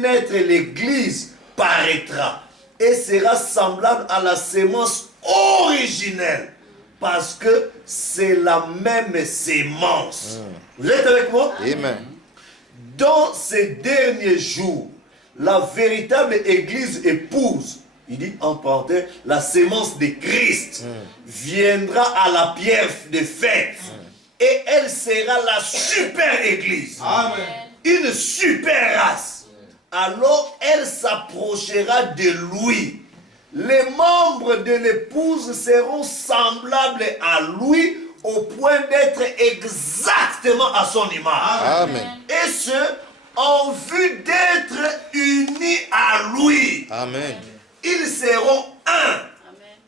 naître l'Église paraîtra et sera semblable à la sémence originelle, parce que c'est la même sémence. Vous êtes avec moi? Amen. Dans ces derniers jours, la véritable Église épouse, il dit en parenthèse, la sémence de Christ viendra à la pierre de fête et elle sera la super Église. Amen. Une super race. Alors elle s'approchera de lui. Les membres de l'épouse seront semblables à lui au point d'être exactement à son image. Amen. Et ce, en vue d'être unis à lui. Amen. Ils seront un.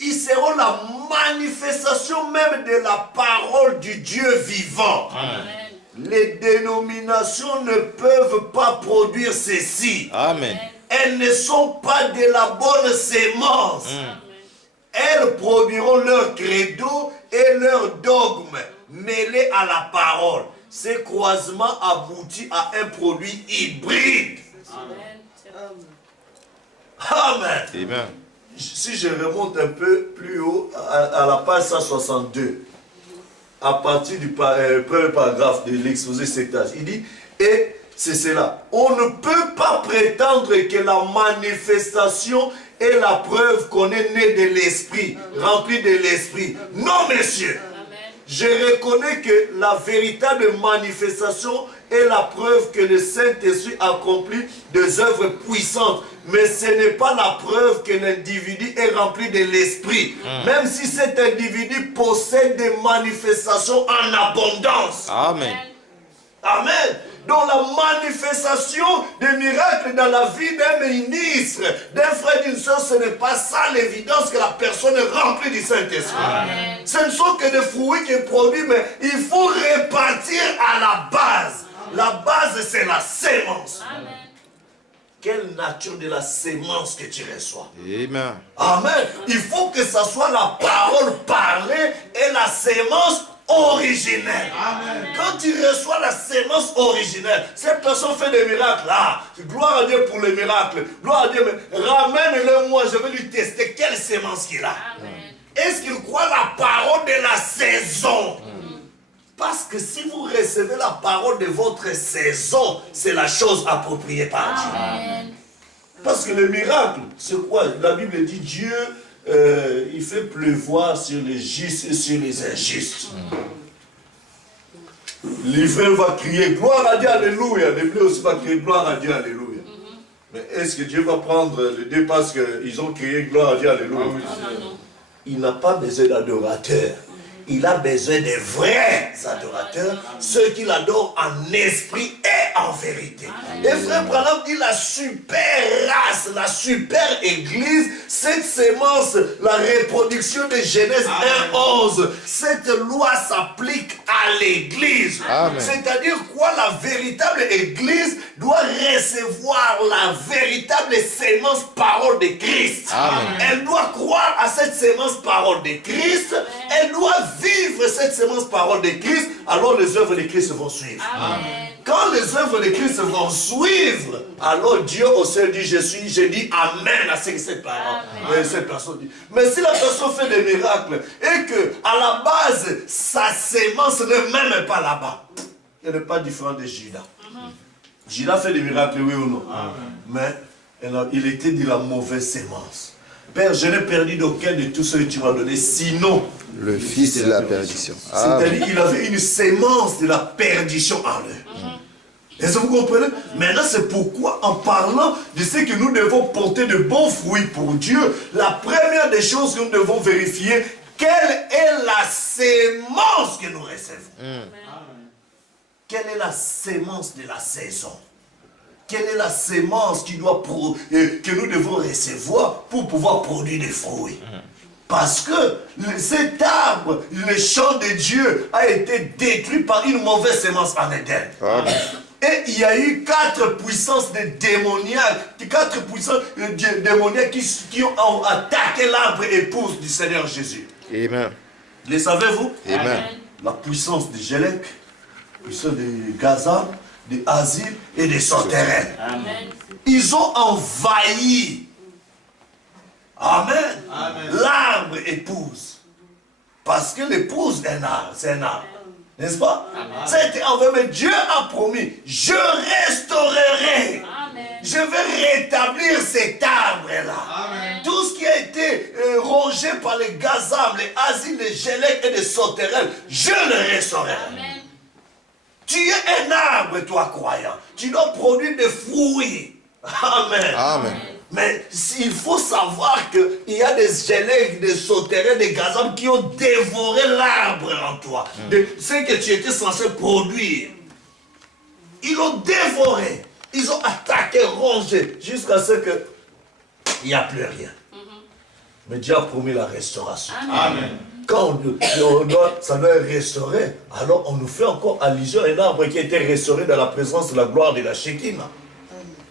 Ils seront la manifestation même de la parole du Dieu vivant. Amen. Les dénominations ne peuvent pas produire ceci. Amen. Elles ne sont pas de la bonne sémence. Elles produiront leur credo et leur dogme mêlés à la parole. Ces croisements aboutissent à un produit hybride. Amen. Amen. Si je remonte un peu plus haut, à la page 162, à partir du premier paragraphe de l'exposé sectage, il dit, et c'est cela, on ne peut pas prétendre que la manifestation est la preuve qu'on est né de l'esprit, rempli de l'esprit. Non, messieurs. Je reconnais que la véritable manifestation est la preuve que le Saint-Esprit accomplit des œuvres puissantes. Mais ce n'est pas la preuve que l'individu est rempli de l'Esprit. Même si cet individu possède des manifestations en abondance. Amen. Amen. Donc la manifestation des miracles dans la vie d'un ministre, d'un frère, d'une soeur, ce n'est pas ça l'évidence que la personne est remplie du Saint-Esprit. Ce ne sont que des fruits qui produisent, mais il faut répartir à la base. La base, c'est la sémence. Amen. Quelle nature de la sémence que tu reçois? Amen. Amen. Il faut que ça soit la parole parlée et la sémence originelle. Amen. Quand tu reçois la sémence originelle, cette personne fait des miracles. Ah, gloire à Dieu pour les miracles. Gloire à Dieu, mais ramène-le moi, je vais lui tester quelle sémence qu'il a. Est-ce qu'il croit la parole de la saison? Parce que si vous recevez la parole de votre saison, c'est la chose appropriée par Dieu. Parce que le miracle, c'est quoi? La Bible dit Dieu, il fait pleuvoir sur les justes et sur les injustes. L'Israël va crier gloire à Dieu, alléluia. Les bleus aussi va crier gloire à Dieu, alléluia. Mais est-ce que Dieu va prendre le dé parce qu'ils ont crié gloire à Dieu, alléluia? Il n'a pas besoin d'adorateurs. Il a besoin des vrais adorateurs, ceux qui l'adorent en esprit et en vérité. Et frère Branham dit la super race, la super église, cette sémence, la reproduction de Genèse 1:11, cette loi s'applique à l'église. C'est-à-dire quoi? La véritable église doit recevoir la véritable sémence parole de Christ. Amen. Elle doit croire à cette sémence parole de Christ. Elle doit vivre cette sémence parole de Christ, alors les œuvres de Christ vont suivre. Amen. Quand les œuvres de Christ vont suivre, alors Dieu au ciel dit je suis, je dis Amen à ce que cette parole, cette personne dit. Mais si la personne fait des miracles et que à la base sa sémence ne m'aime pas là-bas, elle n'est pas différente de Judas. Judas fait des miracles, oui ou non? Mais il était de la mauvaise sémence. Père, je n'ai perdu d'aucun de tout ce que tu m'as donné, sinon le fils de la perdition. C'est-à-dire qu'il avait une sémence de la perdition en lui. Est-ce que vous comprenez? Maintenant, c'est pourquoi, en parlant de ce que nous devons porter de bons fruits pour Dieu, la première des choses que nous devons vérifier, quelle est la sémence que nous recevons? Quelle est la sémence de la saison? Quelle est la sémence que nous devons recevoir pour pouvoir produire des fruits? Parce que cet arbre, le champ de Dieu, a été détruit par une mauvaise sémence en Éden. Et il y a eu 4 puissances de démoniaques, 4 puissances démoniaques qui ont attaqué l'arbre épouse du Seigneur Jésus. Amen. Le savez-vous? Amen. La puissance de Gélec, la puissance de Gaza, des asiles et des sauterelles. Amen. Ils ont envahi. Amen. L'arbre épouse. Parce que l'épouse est un arbre, c'est un arbre. N'est-ce pas? C'était envahi, mais Dieu a promis, je restaurerai. Amen. Je vais rétablir cet arbre-là. Tout ce qui a été rongé par les gazam, les asiles, les gélèques et les sauterelles, je le restaurerai. Amen. Tu es un arbre, toi croyant. Tu dois produire des fruits. Amen. Amen. Mais il faut savoir qu'il y a des gélèques, des sauterelles, des gazam qui ont dévoré l'arbre en toi. De ce que tu étais censé produire. Ils l'ont dévoré. Ils ont attaqué, rongé, jusqu'à ce qu'il n'y a plus rien. Mais Dieu a promis la restauration. Amen. Quand ça doit être restauré, alors on nous fait encore allusion à un arbre qui a été restauré dans la présence de la gloire de la Shekinah.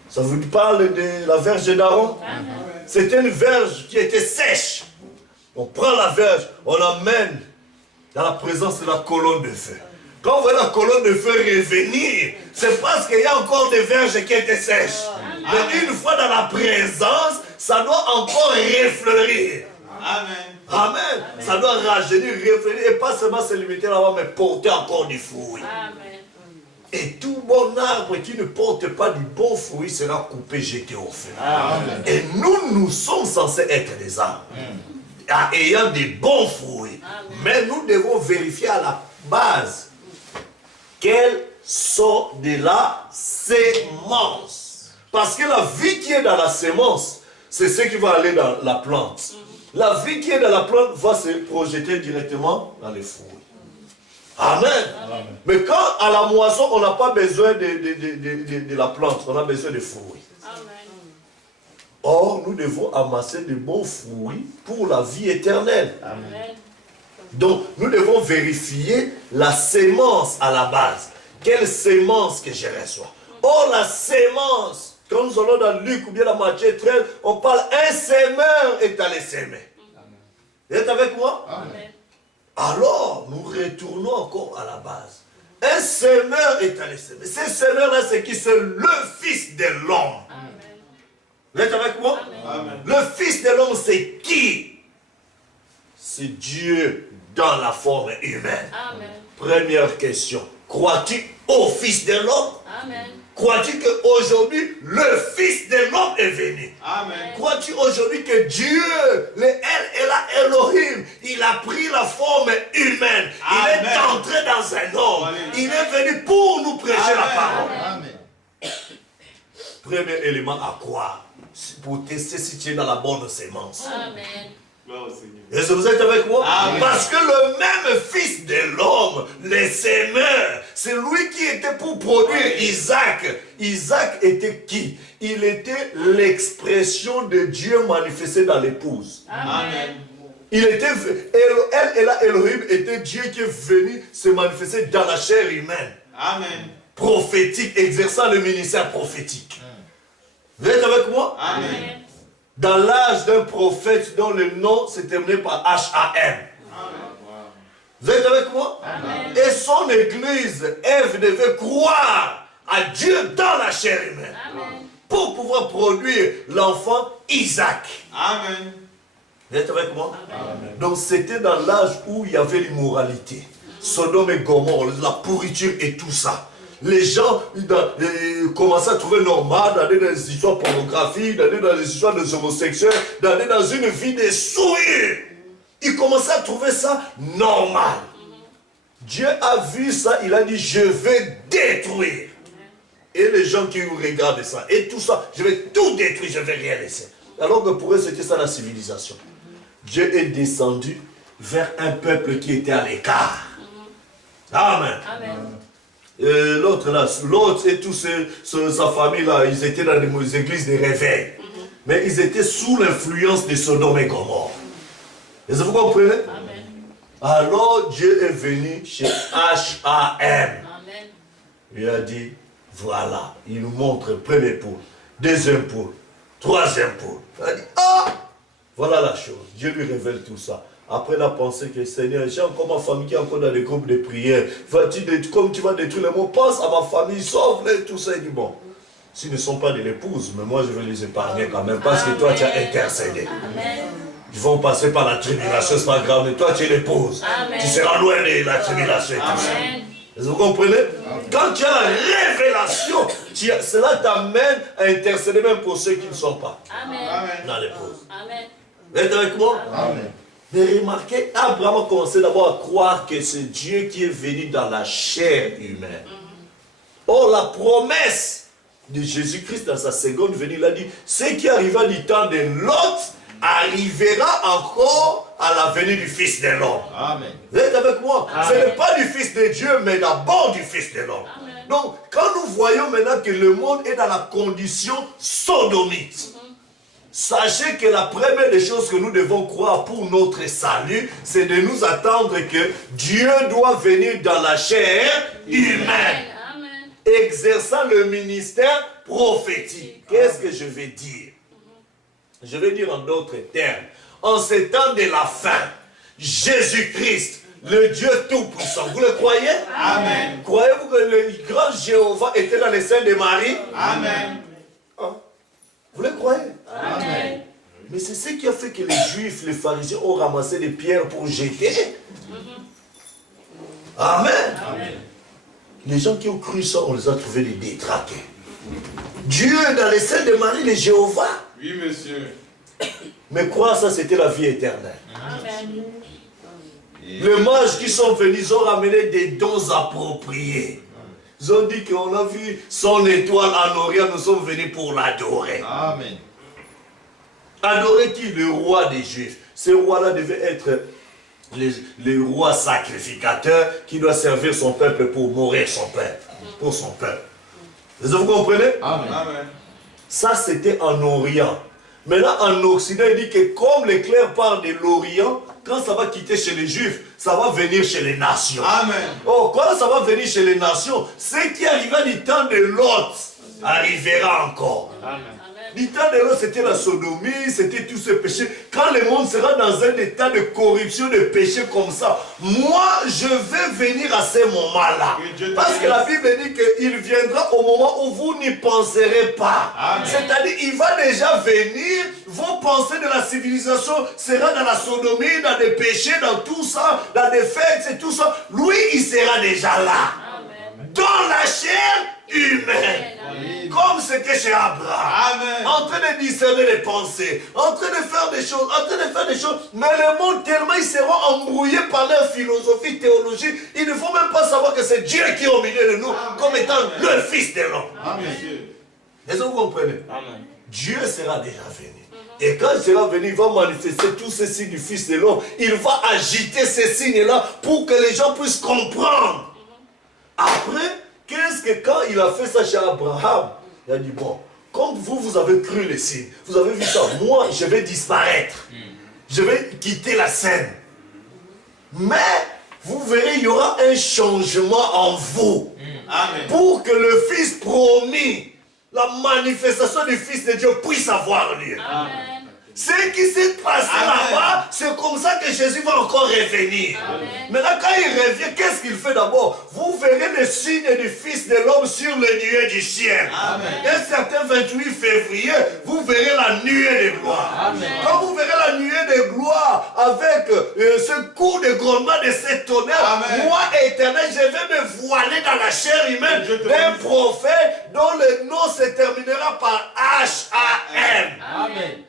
Ça vous parle de la verge d'Aaron? C'était une verge qui était sèche. On prend la verge, on l'amène dans la présence de la colonne de feu. Quand vous voyez la colonne de feu revenir, c'est parce qu'il y a encore des verges qui étaient sèches. Mais une fois dans la présence, ça doit encore refleurir. Amen. Amen. Ça doit rajeunir, refleurir, et pas seulement se limiter là-bas, mais porter encore du fruit. Amen. Et tout bon arbre qui ne porte pas du bon fruit sera coupé, jeté au feu. Amen. Et nous sommes censés être des arbres, ayant des bons fruits. Mais nous devons vérifier à la base quelles sont de la sémence. Parce que la vie qui est dans la sémence, c'est ce qui va aller dans la plante. La vie qui est dans la plante va se projeter directement dans les fruits. Amen. Amen. Mais quand à la moisson, on n'a pas besoin de la plante, on a besoin de fruits. Amen. Or, nous devons amasser de bons fruits pour la vie éternelle. Amen. Donc, nous devons vérifier la sémence à la base. Quelle sémence que je reçois? Or, la sémence, quand nous allons dans Luc ou bien dans Matthieu 13, on parle un semeur est allé s'aimer. Vous êtes avec moi? Amen. Alors, nous retournons encore à la base. Un semeur est allé s'aimer. Ce semeur-là, c'est qui? C'est le Fils de l'homme. Amen. Vous êtes avec moi? Amen. Le Fils de l'homme, c'est qui? C'est Dieu dans la forme humaine. Amen. Première question. Crois-tu au Fils de l'homme? Amen. Crois-tu qu'aujourd'hui, le Fils de l'homme est venu? Amen. Crois-tu aujourd'hui que Dieu, le El et la Elohim, il a pris la forme humaine. Il Amen. est entré dans un homme. Alléluia. Il est venu pour nous prêcher la parole. Amen. Premier élément à croire, pour tester si tu es dans la bonne sémence. Amen. Gloire au Seigneur. Est-ce que vous êtes avec moi? Amen. Parce que le même Fils de l'homme, le semeur, c'est lui qui était pour produire Isaac. Isaac était qui? Il était l'expression de Dieu manifesté dans l'épouse. Amen. Il était, elle et la Elohim était Dieu qui est venu se manifester dans la chair humaine. Amen. Prophétique, exerçant le ministère prophétique. Vous êtes avec moi? Amen. Dans l'âge d'un prophète dont le nom s'est terminé par H-A-M. Vous êtes avec moi? Amen. Et son église, Ève devait croire à Dieu dans la chair humaine Amen. pour pouvoir produire l'enfant Isaac. Amen. Vous êtes avec moi? Donc c'était dans l'âge où il y avait l'immoralité. Sodome et Gomorrhe, la pourriture et tout ça. Les gens commençaient à trouver normal d'aller dans des histoires pornographiques, d'aller dans des histoires de homosexuels, d'aller dans une vie de souillure. Ils commençaient à trouver ça normal. Dieu a vu ça, il a dit, je vais détruire. Et les gens qui regardent ça, et tout ça, je vais tout détruire, je ne vais rien laisser. Alors que pour eux, c'était ça la civilisation. Dieu est descendu vers un peuple qui était à l'écart. Amen. Amen. L'autre là, l'autre et toute sa famille là, ils étaient dans les églises de réveil. Mais ils étaient sous l'influence de Sodome et Gomorrhe. Est-ce que vous comprenez? Amen. Alors Dieu est venu chez H-A-M. Amen. Il a dit, voilà, il nous montre premier pôle, deuxième pôle, troisième pôle. Il a dit, ah, voilà la chose. Dieu lui révèle tout ça. Après, la pensée que Seigneur, j'ai encore ma famille qui est encore dans les groupes de prière. Comme tu vas détruire les mots, pense à ma famille, sauve-les, tout ça. Il dit bon, s'ils ne sont pas de l'épouse, mais moi je vais les épargner quand même, parce que toi tu as intercédé. Ils vont passer par la tribulation, c'est pas grave, mais toi tu es l'épouse. Tu seras loin de la tribulation et tout ça. Vous comprenez? Quand tu as la révélation, cela t'amène à intercéder même pour ceux qui ne sont pas dans l'épouse. Vous êtes avec moi? Amen. Mais remarquez, Abraham a commencé d'abord à croire que c'est Dieu qui est venu dans la chair humaine. Or, la promesse de Jésus-Christ dans sa seconde venue, il a dit, ce qui arriva du temps de Lot arrivera encore à la venue du Fils de l'homme. Amen. Vous êtes avec moi? Amen. Ce n'est pas du Fils de Dieu, mais d'abord du Fils de l'homme. Donc, quand nous voyons maintenant que le monde est dans la condition sodomite, sachez que la première des choses que nous devons croire pour notre salut, c'est de nous attendre que Dieu doit venir dans la chair humaine, exerçant le ministère prophétique. Qu'est-ce que je vais dire? Je vais dire en d'autres termes, en ces temps de la fin, Jésus-Christ, le Dieu Tout-Puissant, vous le croyez? Amen. Croyez-vous que le grand Jéhovah était dans les seins de Marie? Amen. Vous le croyez? Amen. Mais c'est ce qui a fait que les Juifs, les pharisiens ont ramassé des pierres pour jeter. Amen. Amen. Les gens qui ont cru ça, on les a trouvés les détraqués. Dieu dans les seins de Marie, le Jéhovah. Oui, monsieur. Mais croire ça, c'était la vie éternelle. Amen. Les mages qui sont venus, ils ont ramené des dons appropriés. Ils ont dit qu'on a vu son étoile en Orient, nous sommes venus pour l'adorer. Amen. Adorer qui? Le roi des Juifs. Ce roi-là devait être le roi sacrificateur qui doit servir son peuple pour mourir son peuple, pour son peuple. Vous comprenez? Amen. Amen. Ça, c'était en Orient. Maintenant, en Occident, il dit que comme l'éclair part de l'Orient, quand ça va quitter chez les Juifs, ça va venir chez les nations. Amen. Oh, quand ça va venir chez les nations, ce qui arriva du temps de Lot arrivera encore. Amen. Du temps de Lot, c'était la sodomie, c'était tous ces péchés. Quand le monde sera dans un état de corruption, de péché comme ça, moi, je vais venir à ce moment-là. Parce que la Bible dit qu'il viendra au moment où vous n'y penserez pas. C'est-à-dire, il va déjà venir, vos pensées de la civilisation sera dans la sodomie, dans des péchés, dans tout ça, dans des fêtes et tout ça. Lui, il sera déjà là. Dans la chair humaine. Comme c'était chez Abraham. Amen. En train de discerner les pensées, en train de faire des choses, mais le monde tellement ils seront embrouillés par leur philosophie théologique, ils ne vont même pas savoir que c'est Dieu qui est au milieu de nous, comme étant le Fils de l'homme. Amen. Est-ce que vous comprenez? Amen. Dieu sera déjà venu. Et quand il sera venu, il va manifester tous ces signes du Fils de l'homme. Il va agiter ces signes-là pour que les gens puissent comprendre. Après, qu'est-ce que quand il a fait ça chez Abraham, il a dit, bon, comme vous avez cru les signes, vous avez vu ça, moi, je vais disparaître. Je vais quitter la scène. Mais, vous verrez, il y aura un changement en vous. Amen. Pour que le Fils promis, la manifestation du Fils de Dieu puisse avoir lieu. Amen. Ce qui s'est passé là-bas, c'est comme ça que Jésus va encore revenir. Amen. Maintenant, quand il revient, qu'est-ce qu'il fait d'abord? Vous verrez le signe du Fils de l'homme sur le nuée du ciel. Amen. Un certain 28 février, vous verrez la nuée de gloire. Amen. Quand vous verrez la nuée de gloire avec ce coup de grondement de cet tonnerre, Amen. moi éternel, je vais me voiler dans la chair humaine Je te d'un remercie. prophète dont le nom se terminera par H-A-M. Amen.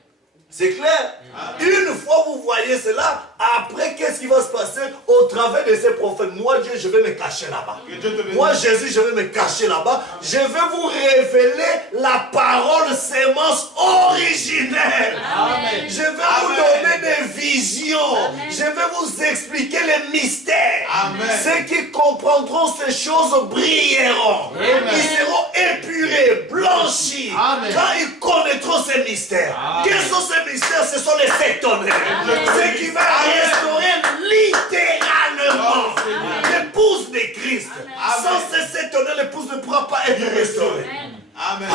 C'est clair? Une fois vous voyez cela, après qu'est-ce qui va se passer au travers de ces prophètes? Moi Dieu, je vais me cacher là-bas. Que Dieu te bénisse. Moi Jésus, je vais me cacher là-bas. Je vais vous révéler la parole sémence originelle. Amen. Je vais vous donner des visions. Amen. Je vais vous expliquer les mystères. Amen. Ceux qui comprendront ces choses brilleront. Amen. Ils seront épurés, blanchis. Amen. Quand ils connaîtront ces mystères. Amen. Quels sont ces mystères? Ce sont les sept tonnerres. Amen. Ce qui va restaurer littéralement l'épouse de Christ. Amen. Sans ces sept tonnerres, l'épouse ne pourra pas être restaurée. Amen. Amen.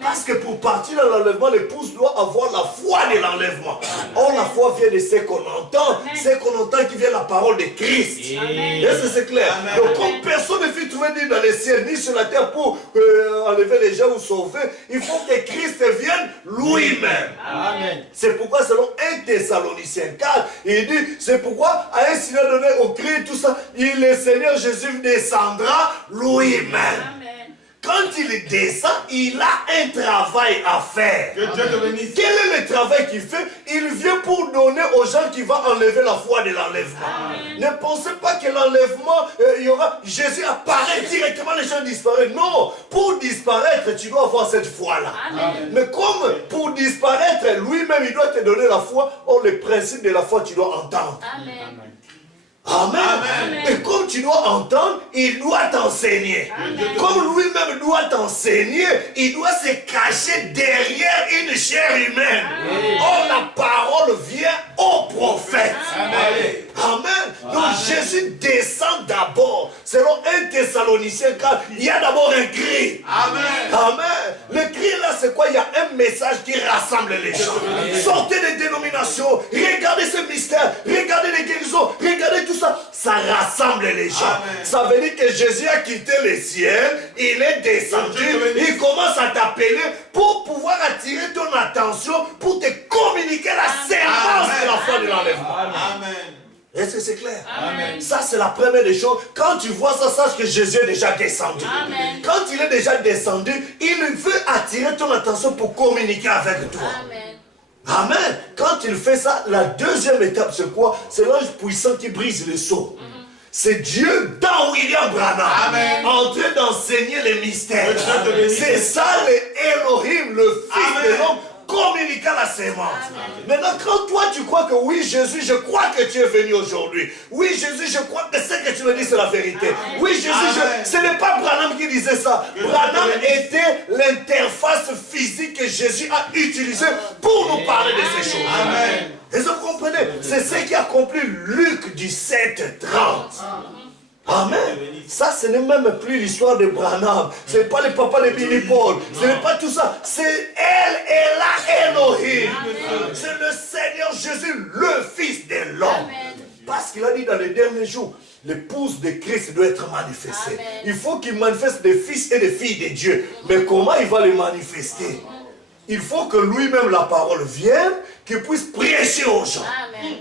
Parce que pour partir dans l'enlèvement, l'épouse doit avoir la foi de l'enlèvement. Or, la foi vient de ce qu'on entend. Ce qu'on entend qui vient de la parole de Christ. Est-ce que c'est clair? Donc, comme personne ne fut trouvé ni dans les cieux, ni sur la terre pour enlever les gens ou sauver, il faut que Christ vienne lui-même. C'est pourquoi, selon 1 Thessaloniciens 4, il dit, c'est pourquoi, à un signal donné au cri, tout ça, le Seigneur Jésus descendra lui-même. Quand il descend, il a un travail à faire. Que Dieu te bénisse. Quel est le travail qu'il fait? Il vient pour donner aux gens qui vont enlever la foi de l'enlèvement. Ne pensez pas que l'enlèvement, il y aura, Jésus apparaît directement, les gens disparaissent. Non, pour disparaître, tu dois avoir cette foi-là. Mais comme pour disparaître, lui-même, il doit te donner la foi, or le principe de la foi, tu dois entendre. Amen. Et comme tu dois entendre, il doit t'enseigner. Comme lui-même doit t'enseigner, il doit se cacher derrière une chair humaine. Or, la parole vient au prophète. Amen. Donc, Jésus descend d'abord. Selon 1 Thessaloniciens 4, il y a d'abord un cri. Amen. Le cri là, c'est quoi? Il y a un message qui rassemble les gens. Sortez des dénominations, regardez ce mystère, regardez les guérisons, regardez tout ça. Ça rassemble les gens. Ça veut dire que Jésus a quitté le ciel, il est descendu, il commence à t'appeler pour pouvoir attirer ton attention, pour te communiquer la sémence de la foi de l'enlèvement. Est-ce que c'est clair? Ça, c'est la première des choses. Quand tu vois ça, sache que Jésus est déjà descendu. Quand il est déjà descendu, il veut attirer ton attention pour communiquer avec toi. Amen. Quand il fait ça, la deuxième étape, c'est quoi? C'est l'ange puissant qui brise le sceau. C'est Dieu dans William Branham en train d'enseigner les mystères. C'est ça le Elohim, le Fils de l'homme, communiquant la sémence. Maintenant, quand toi tu crois que oui, Jésus, je crois que tu es venu aujourd'hui. Oui, Jésus, je crois que ce que tu me dis, c'est la vérité. Oui, Jésus, ce n'est pas Branham qui disait ça. Branham était l'interface physique que Jésus a utilisée pour nous parler de ces choses. Et vous comprenez? C'est ce qui accomplit Luc 17:30. Amen. Ça, ce n'est même plus l'histoire de Branham. Ce n'est pas le papa de Billy Paul. Ce n'est pas tout ça. C'est elle et la Elohim. C'est le Seigneur Jésus, le Fils de l'homme. Parce qu'il a dit dans les derniers jours, l'épouse de Christ doit être manifestée. Il faut qu'il manifeste des fils et des filles de Dieu. Mais comment il va les manifester? Il faut que lui-même, la parole vienne, qu'il puisse prêcher aux gens.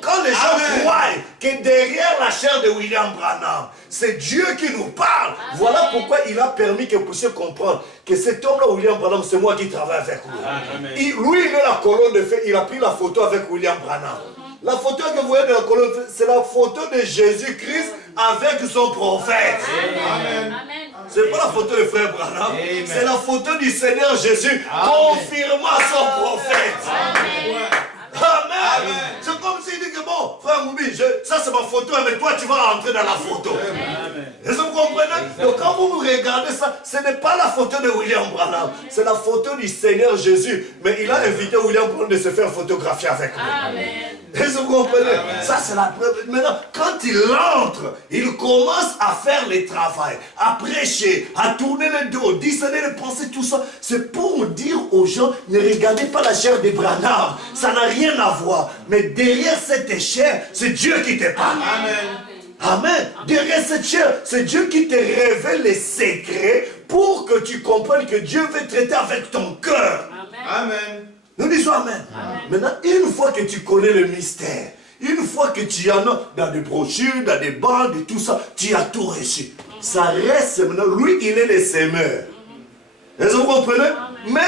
Quand les gens croient que derrière la chair de William Branham, c'est Dieu qui nous parle, voilà pourquoi il a permis que vous puissiez comprendre que cet homme-là, William Branham, c'est moi qui travaille avec lui. Lui, il est la colonne de feu, il a pris la photo avec William Branham. La photo que vous voyez de la colonne, c'est la photo de Jésus-Christ avec son prophète. Ce n'est pas la photo de frère Branham, c'est la photo du Seigneur Jésus confirmant son prophète. Amen. C'est comme s'il dit que bon, frère Moubi, ça c'est ma photo, mais toi tu vas rentrer dans la photo. Est-ce que vous comprenez? Donc quand vous regardez ça, ce n'est pas la photo de William Branham, c'est la photo du Seigneur Jésus. Mais il a invité William Branham de se faire photographier avec lui. Est-ce que vous comprenez? Ça c'est la preuve. Maintenant, quand il entre, il commence à faire le travail, à prêcher, à tourner le dos, discerner les pensées, tout ça. C'est pour dire aux gens, ne regardez pas la chair de Branham. Ça n'a rien à voir. Mais derrière cette chair, c'est Dieu qui te parle. Amen. Derrière cette chair, c'est Dieu qui te révèle les secrets pour que tu comprennes que Dieu veut traiter avec ton cœur. Amen. Nous disons Amen. Maintenant, une fois que tu connais le mystère, une fois que tu en as dans des brochures, dans des bandes et tout ça, tu as tout reçu. Ça reste maintenant, lui, il est le semeur. Est-ce que vous comprenez? Mais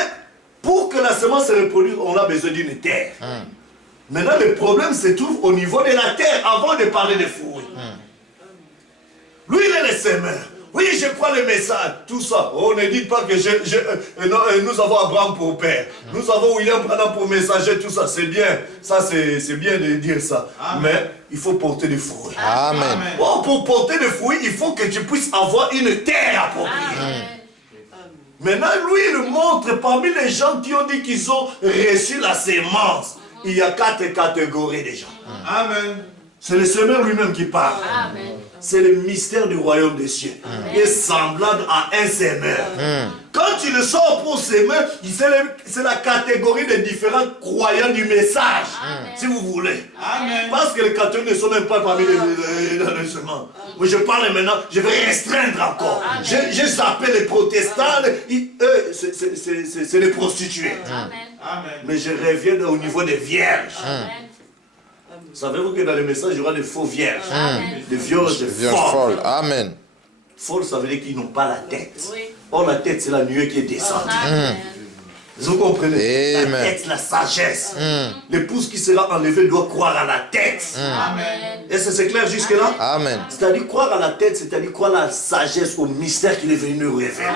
pour que la semence se reproduise, on a besoin d'une terre. Maintenant, le problème se trouve au niveau de la terre avant de parler des fruits. Lui, il est le semeur. Oui, je crois le message, tout ça. Oh, ne dites pas que nous avons Abraham pour père. Nous avons William Branham pour messager, tout ça. C'est bien. Ça, c'est bien de dire ça. Mais il faut porter des fruits. Amen. Bon, pour porter des fruits, il faut que tu puisses avoir une terre appropriée. Maintenant, lui, il montre parmi les gens qui ont dit qu'ils ont reçu la sémence. Il y a 4 catégories de gens. Amen. C'est le semeur lui-même qui parle. Amen. C'est le mystère du royaume des cieux. Il est semblable à un semeur. Quand tu le sors pour s'aimer, c'est la catégorie des différents croyants du message, si vous voulez. Amen. Parce que les catholiques ne sont même pas parmi les semences. Moi je parle maintenant, je vais restreindre encore. J'ai zappé les protestants, eux, c'est les prostituées. Amen. Mais je reviens au niveau des vierges. Savez-vous que dans les messages, il y aura des faux vierges, des vierges folles. Amen. Folles, ça veut dire qu'ils n'ont pas la tête. Or, la tête, c'est la nuée qui est descendue. Vous comprenez? Amen. La tête, la sagesse. L'épouse qui sera enlevée doit croire à la tête. Amen. Est-ce que c'est clair jusque-là? Amen. C'est-à-dire croire à la tête, c'est-à-dire croire à la sagesse, au mystère qu'il est venu nous révéler.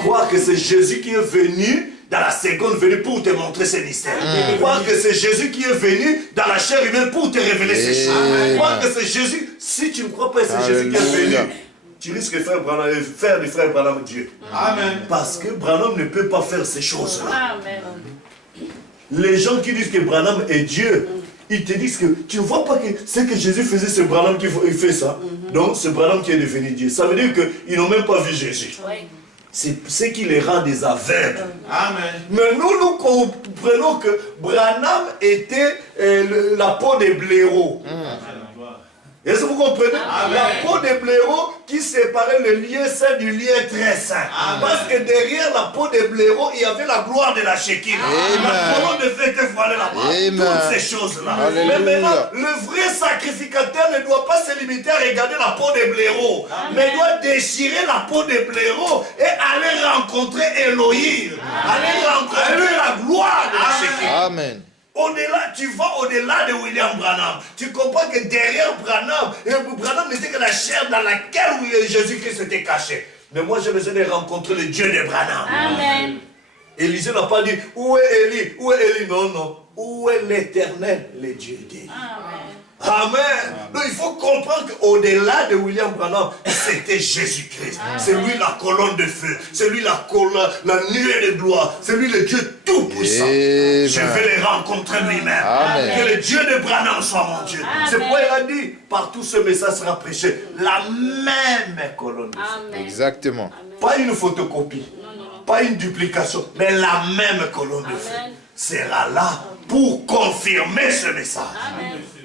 Croire que c'est Jésus qui est venu dans la seconde venue pour te montrer ces mystères. Croire que c'est Jésus qui est venu dans la chair humaine pour te révéler ces choses. Croire que c'est Jésus, si tu ne crois pas que c'est Jésus qui est venu, tu risques de faire du frère Branham Dieu. Amen. Parce que Branham ne peut pas faire ces choses-là. Amen. Les gens qui disent que Branham est Dieu, ils te disent que tu ne vois pas que ce que Jésus faisait, c'est Branham qui fait ça. Donc c'est Branham qui est devenu Dieu. Ça veut dire qu'ils n'ont même pas vu Jésus. C'est ce qui les rend des aveugles. Amen. Mais nous comprenons que Branham était la peau des blaireaux. Est-ce que vous comprenez? La peau des blaireaux qui séparait le lieu saint du lieu très saint. Parce que derrière la peau des blaireaux, il y avait la gloire de la Shekinah. La colonne de feu était voilée là-bas. Toutes ces choses-là. Mais maintenant, le vrai sacrificateur ne doit pas se limiter à regarder la peau des blaireaux. Mais doit déchirer la peau des blaireaux et aller rencontrer Elohim. Aller rencontrer la gloire de la Shekinah. Amen. Au-delà, tu vas au-delà de William Branham. Tu comprends que derrière Branham n'était que la chair dans laquelle Jésus-Christ était caché. Mais moi, j'ai besoin de rencontrer le Dieu de Branham. Amen. Élisée n'a pas dit, où est Élie? Où est Élie? Non, non. Où est l'Éternel, le Dieu d'Élie? Amen. Donc il faut comprendre qu'au-delà de William Branham, c'était Jésus-Christ. C'est lui la colonne de feu. C'est lui la nuée de gloire. C'est lui le Dieu tout-puissant. Je vais le rencontrer lui-même. Que le Dieu de Branham soit mon Dieu. C'est pourquoi il a dit, partout ce message sera prêché. La même colonne de feu. Exactement. Pas une photocopie. Pas une duplication. Mais la même colonne de feu sera là pour confirmer ce message.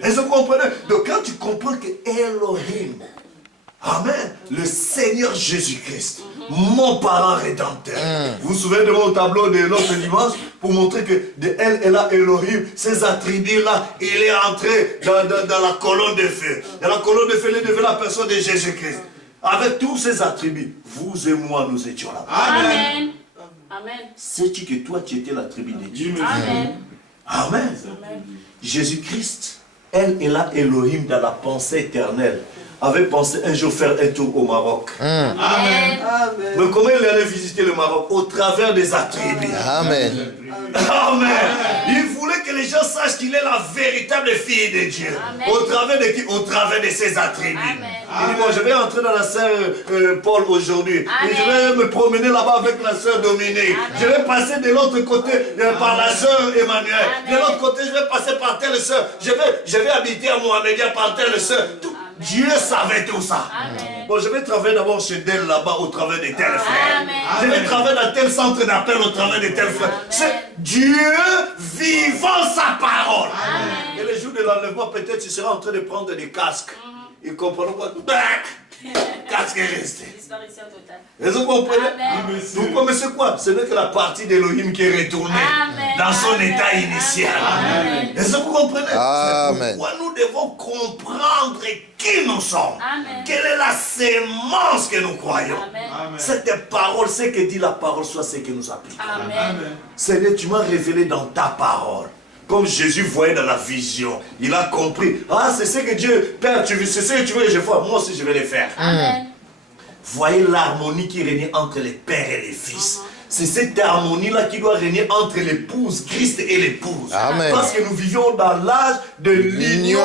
Est-ce que vous comprenez? Donc quand tu comprends que Elohim, Amen, le Seigneur Jésus-Christ, mon parent rédempteur. Vous vous souvenez de mon tableau de l'autre dimanche pour montrer que de elle et là Elohim, ces attributs-là, il est entré dans la colonne de feu. Dans la colonne de feu, il est devenu la personne de Jésus-Christ. Avec tous ces attributs, vous et moi, nous étions là. Amen. Amen. Sais-tu que toi, tu étais la tribu de Dieu? Amen. Amen. Jésus-Christ, elle est là Elohim dans la pensée éternelle, avait pensé un jour faire un tour au Maroc. Amen. Mais comment il allait visiter le Maroc? Au travers des attributs. Amen. Amen. Il voulait que les gens sachent qu'il est la véritable fille de Dieu. Amen. Au travers de qui? Au travers de ses attributs. Amen. Il dit, bon, je vais entrer dans la sœur Paul aujourd'hui. Et je vais me promener là-bas avec la sœur Dominique. Amen. Je vais passer de l'autre côté par la sœur Emmanuel. De l'autre côté, je vais passer par telle sœur. Je vais habiter à Mohamedia par telle sœur. Dieu savait tout ça. Amen. Bon, je vais travailler d'abord chez Del là-bas au travers de tel frère. Amen. Je vais travailler dans tel centre d'appel au travers de tel frère. C'est Dieu vivant sa parole. Et le jour de l'enlèvement, peut-être tu seras en train de prendre des casques. Ils comprennent quoi? Casque est resté. Disparition totale. Et vous comprenez? Amen. Vous connaissez quoi? Ce n'est que la partie d'Elohim qui est retournée Amen. dans son Amen. état initial. Amen. Est-ce que vous comprenez? Amen. C'est pourquoi nous devons comprendre qui nous sommes. Amen. Quelle est la sémence que nous croyons. Amen. Cette parole, ce que dit la parole, soit ce que nous appliquons. Amen. Seigneur, tu m'as révélé dans ta parole. Comme Jésus voyait dans la vision, il a compris. Ah, c'est ce que Dieu, Père, c'est ce que tu veux que je fasse. Moi aussi, je vais le faire. Amen. Voyez l'harmonie qui régnait entre les pères et les fils. C'est cette harmonie-là qui doit régner entre l'épouse, Christ et l'épouse. Amen. Parce que nous vivions dans l'âge de l'union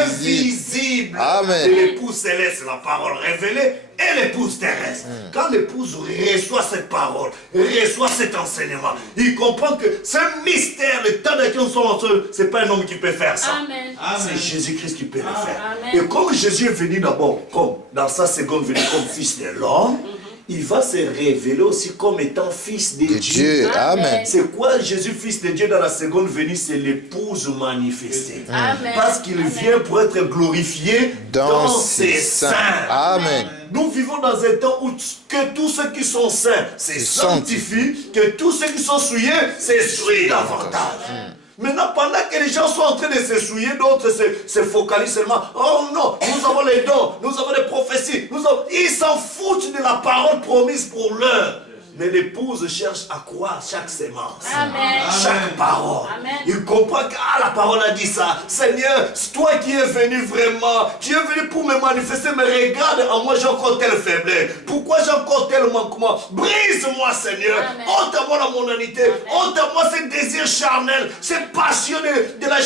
invisible Amen. de l'épouse céleste, la parole révélée, et l'épouse terrestre. Quand l'épouse reçoit cette parole, reçoit cet enseignement, il comprend que ce mystère, le temps dans lequel nous sommes ensemble, ce n'est pas un homme qui peut faire ça. Amen. C'est Jésus-Christ qui peut le faire. Amen. Et comme Jésus est venu d'abord, comme dans sa seconde venue, comme fils de l'homme, il va se révéler aussi comme étant fils de De Dieu. Amen. C'est quoi Jésus, fils de Dieu, dans la seconde venue? C'est l'épouse manifestée. Amen. Parce qu'il vient pour être glorifié dans ses saints. Amen. Nous vivons dans un temps où que tous ceux qui sont saints se sanctifient, que tous ceux qui sont souillés se souillent davantage. Maintenant, pendant que les gens sont en train de se souiller, d'autres se focalisent seulement. Oh non, nous avons les dons, nous avons les prophéties. Ils s'en foutent de la parole promise pour l'heure. Mais l'épouse cherche à croire chaque sémence, Amen. chaque parole. Amen. Il comprend que la parole a dit ça. Seigneur, c'est toi qui es venu vraiment. Tu es venu pour me manifester, mais regarde, en moi j'ai encore telle faiblesse. Pourquoi j'ai encore tel manquement? Brise-moi, Seigneur. Amen. Ôte à moi la mondanité. Ôte à moi ce désir charnel, cette passion de la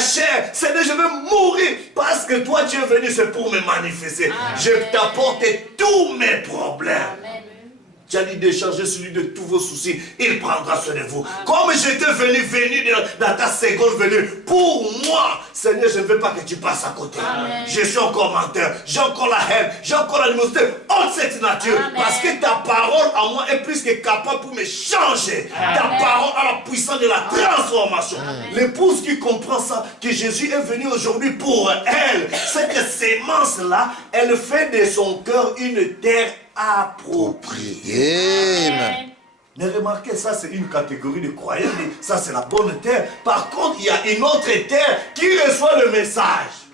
chair. Seigneur, je veux mourir parce que toi tu es venu, c'est pour me manifester. Amen. Je t'apporte tous mes problèmes. Amen. Tu as dit de charger celui de tous vos soucis. Il prendra soin de vous. Comme j'étais venu dans ta seconde venue, pour moi, Seigneur, je ne veux pas que tu passes à côté. Amen. Je suis encore menteur. J'ai encore la haine. J'ai encore l'animosité. Ôte cette nature. Amen. Parce que ta parole en moi est plus que capable pour me changer. Ta parole a la puissance de la transformation. L'épouse qui comprend ça, que Jésus est venu aujourd'hui pour elle, cette sémence-là, elle fait de son cœur une terre approprié. Amen. Mais remarquez, ça c'est une catégorie de croyants, ça c'est la bonne terre. Par contre, il y a une autre terre qui reçoit le message.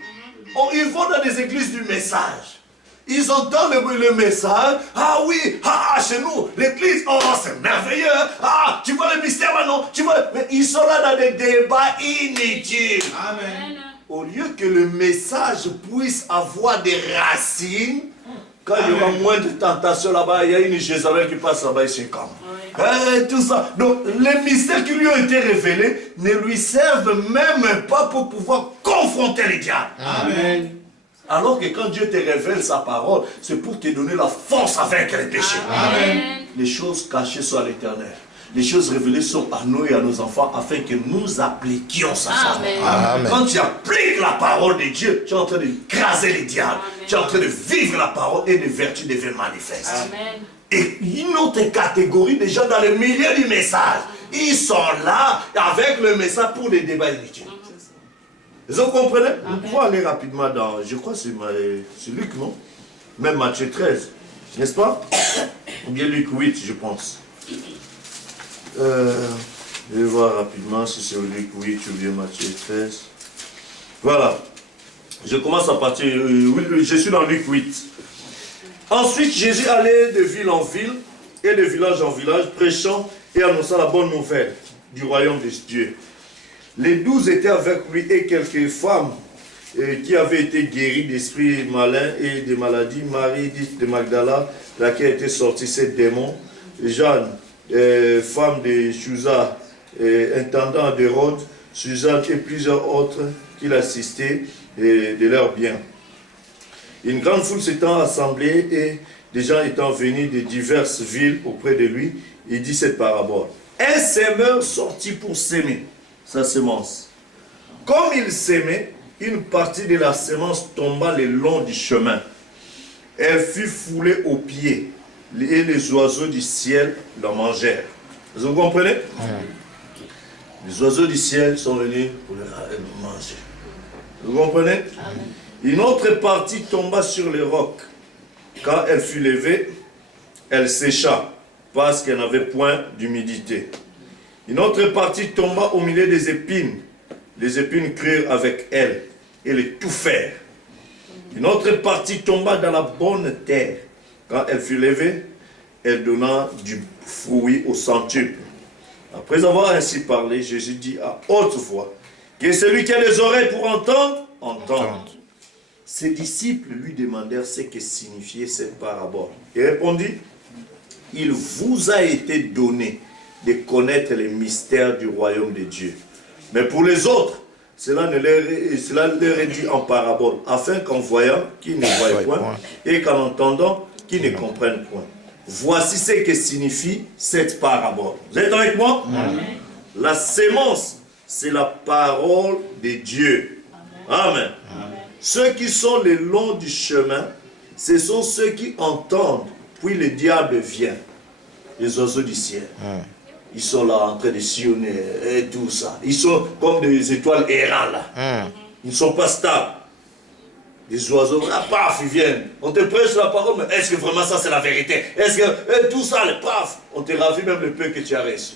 Oh, ils vont dans des églises du message. Ils entendent le message. Ah oui, chez nous, l'église, oh c'est merveilleux. Ah, tu vois le mystère là, non? Tu vois, mais ils sont là dans des débats inutiles. Amen. Au lieu que le message puisse avoir des racines, quand il y aura moins de tentations là-bas, il y a une Jézabel qui passe là-bas, ici comme. Tout ça. Donc, les mystères qui lui ont été révélés ne lui servent même pas pour pouvoir confronter les diables. Amen. Alors que quand Dieu te révèle sa parole, c'est pour te donner la force à vaincre les péchés. Amen. Les choses cachées sont à l'éternel. Les choses révélées sont à nous et à nos enfants afin que nous appliquions sa parole. Amen. Quand tu appliques la parole de Dieu, tu es en train de craser les diables. Amen. Tu es en train de vivre la parole et les vertus deviennent manifestes. Amen. Et une autre catégorie de gens dans le milieu du message, ils sont là avec le message pour des débats inutiles. Vous comprenez? Nous pouvons aller rapidement dans, je crois que c'est Luc, non? Même Matthieu 13, n'est-ce pas? Ou bien Luc 8, je pense. Je vais voir rapidement si c'est Luc 8 ou bien Matthieu 13. Voilà. Je commence à partir, je suis dans Luc 8. Ensuite, Jésus allait de ville en ville et de village en village, prêchant et annonçant la bonne nouvelle du royaume de Dieu. Les 12 étaient avec lui et quelques femmes qui avaient été guéries d'esprits malins et de maladies. Marie dite de Magdala, laquelle était sortie ces démons. Jeanne, femme de Chusa, intendant d'Hérode, Suzanne et plusieurs autres qui l'assistaient de leurs biens. Une grande foule s'étant assemblée et des gens étant venus de diverses villes auprès de lui, il dit cette parabole. Un semeur sortit pour s'aimer sa semence. Comme il s'aimait, une partie de la semence tomba le long du chemin. Elle fut foulée aux pieds et les oiseaux du ciel la mangèrent. Vous comprenez? Les oiseaux du ciel sont venus pour le manger. Vous comprenez? Une autre partie tomba sur les rocs. Quand elle fut levée, elle sécha parce qu'elle n'avait point d'humidité. Une autre partie tomba au milieu des épines. Les épines crurent avec elle et les touffèrent. Une autre partie tomba dans la bonne terre. Quand elle fut levée, elle donna du fruit au centuple. Après avoir ainsi parlé, Jésus dit à haute voix, que celui qui a les oreilles pour entendre, entende. Ses disciples lui demandèrent ce que signifiait cette parabole. Il répondit, il vous a été donné de connaître les mystères du royaume de Dieu. Mais pour les autres, cela leur est dit en parabole, afin qu'en voyant, qu'ils ne voient point, et qu'en entendant, qu'ils ne comprennent point. Voici ce que signifie cette parabole. Vous êtes avec moi? Amen. La sémence, c'est la parole de Dieu. Amen. Amen. Ceux qui sont le long du chemin, ce sont ceux qui entendent, puis le diable vient. Les oiseaux du ciel. Ils sont là en train de sillonner et tout ça. Ils sont comme des étoiles errantes là. Ils ne sont pas stables. Des oiseaux, là, paf, ils viennent. On te prêche la parole, mais est-ce que vraiment ça c'est la vérité? Est-ce que tout ça, le paf, on te ravit même le peu que tu as reçu.